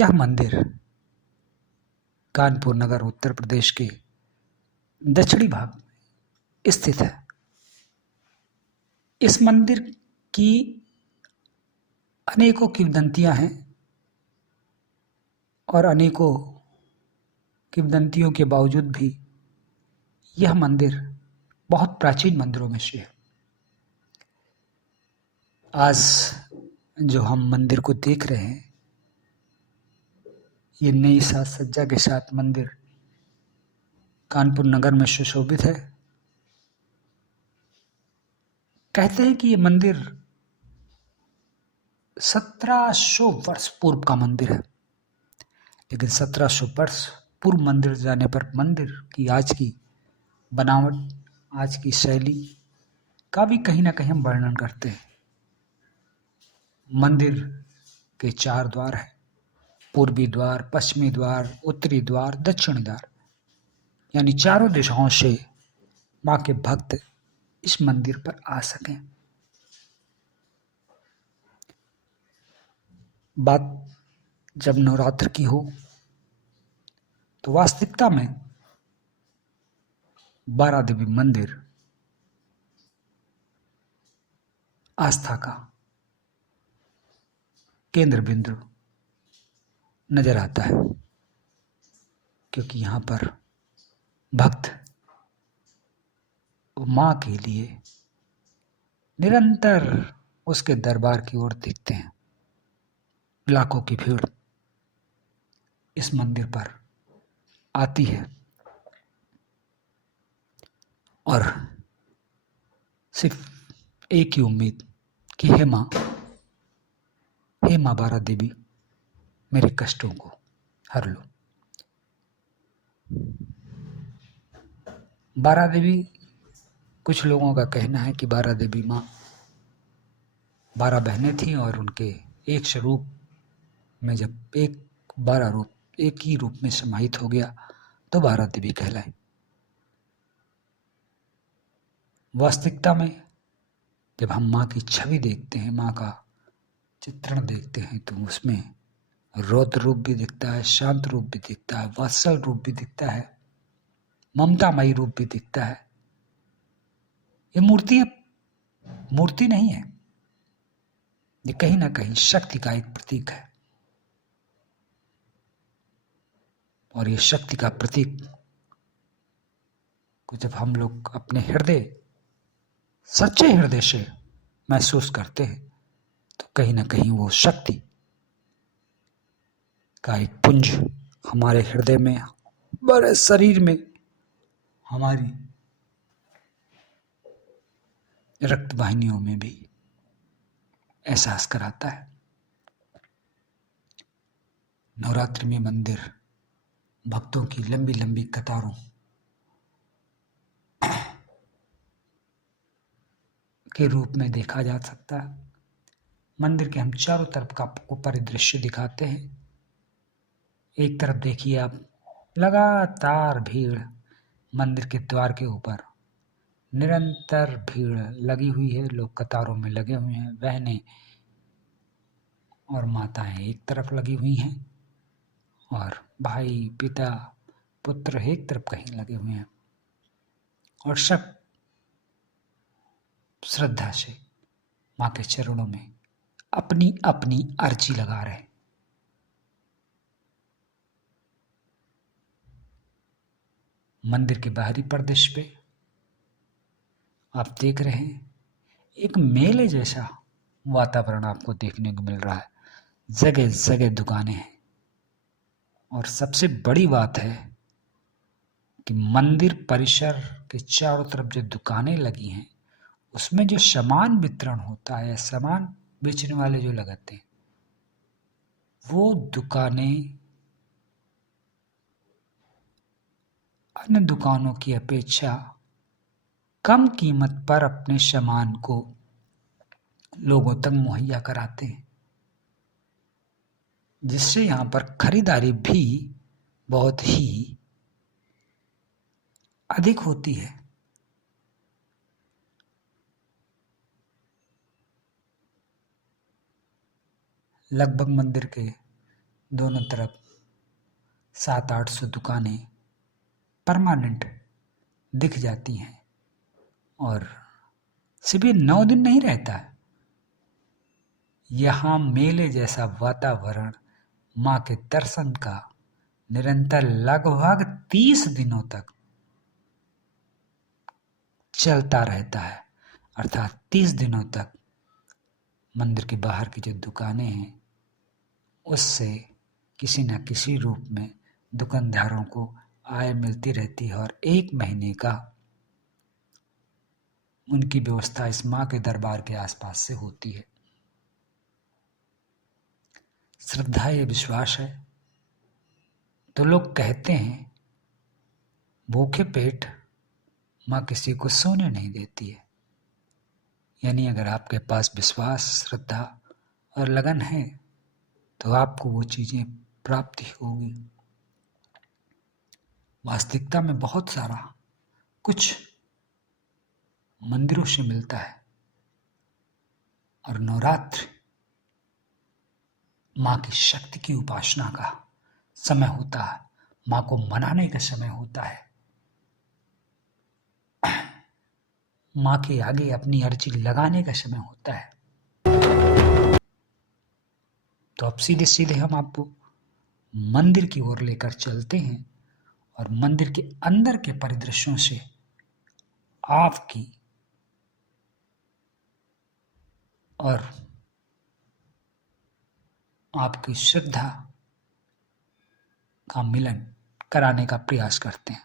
यह मंदिर कानपुर नगर उत्तर प्रदेश के दक्षिणी भाग में स्थित है। इस मंदिर की अनेकों किंवदंतियां हैं और अनेकों किंवदंतियों के बावजूद भी यह मंदिर बहुत प्राचीन मंदिरों में से है। आज जो हम मंदिर को देख रहे हैं, ये नई साज सज्जा के साथ मंदिर कानपुर नगर में सुशोभित है। कहते हैं कि ये मंदिर 1700 वर्ष पूर्व का मंदिर है, लेकिन 1700 वर्ष पूर्व मंदिर जाने पर मंदिर की आज की बनावट, आज की शैली का भी कहीं ना कहीं हम वर्णन करते हैं। मंदिर के 4 द्वार हैं, पूर्वी द्वार, पश्चिमी द्वार, उत्तरी द्वार, दक्षिणी द्वार, यानी चारों दिशाओं से मां के भक्त इस मंदिर पर आ सकें। बात जब नवरात्र की हो तो वास्तविकता में 12 देवी मंदिर आस्था का केंद्र बिंदु नजर आता है, क्योंकि यहाँ पर भक्त मां के लिए निरंतर उसके दरबार की ओर देखते हैं। लाखों की भीड़ इस मंदिर पर आती है और सिर्फ एक ही उम्मीद कि हे मां 12 देवी मेरे कष्टों को हर लो। 12 देवी, कुछ लोगों का कहना है कि 12 देवी मां 12 बहनें थीं और उनके एक स्वरूप में जब 12 रूप एक ही रूप में समाहित हो गया तो 12 देवी कहलाए। वास्तविकता में जब हम मां की छवि देखते हैं, मां का चित्रण देखते हैं, तो उसमें रौद्र रूप भी दिखता है, शांत रूप भी दिखता है, वात्सल रूप भी दिखता है, ममतामयी रूप भी दिखता है। ये मूर्ति नहीं है, ये कहीं ना कहीं शक्ति का एक प्रतीक है। और ये शक्ति का प्रतीक को जब हम लोग अपने हृदय, सच्चे हृदय से महसूस करते हैं, तो कहीं ना कहीं वो शक्ति का एक पुंज हमारे हृदय में, हमारे शरीर में, हमारी रक्त वाहिनियों में भी एहसास कराता है। नवरात्रि में मंदिर भक्तों की लंबी लंबी कतारों के रूप में देखा जा सकता है। मंदिर के हम चारों तरफ का आपको परिदृश्य दिखाते हैं। एक तरफ देखिए आप, लगातार भीड़ मंदिर के द्वार के ऊपर, निरंतर भीड़ लगी हुई है, लोग कतारों में लगे हुए हैं। बहनें और माताएं एक तरफ लगी हुई हैं और भाई, पिता, पुत्र एक तरफ कहीं लगे हुए हैं और सब श्रद्धा से मां के चरणों में अपनी अपनी अर्जी लगा रहे हैं। मंदिर के बाहरी प्रदेश पे आप देख रहे हैं, एक मेले जैसा वातावरण आपको देखने को मिल रहा है। जगह जगह दुकानें हैं और सबसे बड़ी बात है कि मंदिर परिसर के चारों तरफ जो दुकानें लगी हैं, उसमें जो सामान वितरण होता है, सामान बेचने वाले जो लगाते हैं, वो दुकानें अन्य दुकानों की अपेक्षा कम कीमत पर अपने सामान को लोगों तक मुहैया कराते हैं, जिससे यहाँ पर खरीदारी भी बहुत ही अधिक होती है। लगभग मंदिर के दोनों तरफ 700-800 दुकानें परमानेंट दिख जाती हैं और शिविर 9 दिन नहीं रहता है। यहाँ मेले जैसा वातावरण माँ के दर्शन का निरंतर लगभग 30 दिनों तक चलता रहता है। अर्थात 30 दिनों तक मंदिर के बाहर की जो दुकानें हैं उससे किसी न किसी रूप में दुकानदारों को आय मिलती रहती है और 1 महीने का उनकी व्यवस्था इस माँ के दरबार के आसपास से होती है। श्रद्धा ये विश्वास है। तो लोग कहते हैं भूखे पेट माँ किसी को सोने नहीं देती है। यानी अगर आपके पास विश्वास, श्रद्धा और लगन है तो आपको वो चीज़ें प्राप्ति होगी। वास्तविकता में बहुत सारा कुछ मंदिरों से मिलता है और नवरात्र माँ की शक्ति की उपासना का समय होता है, माँ को मनाने का समय होता है, माँ के आगे अपनी अर्जी लगाने का समय होता है। तो अब सीधे सीधे हम आपको मंदिर की ओर लेकर चलते हैं और मंदिर के अंदर के परिदृश्यों से आपकी और आपकी श्रद्धा का मिलन कराने का प्रयास करते हैं।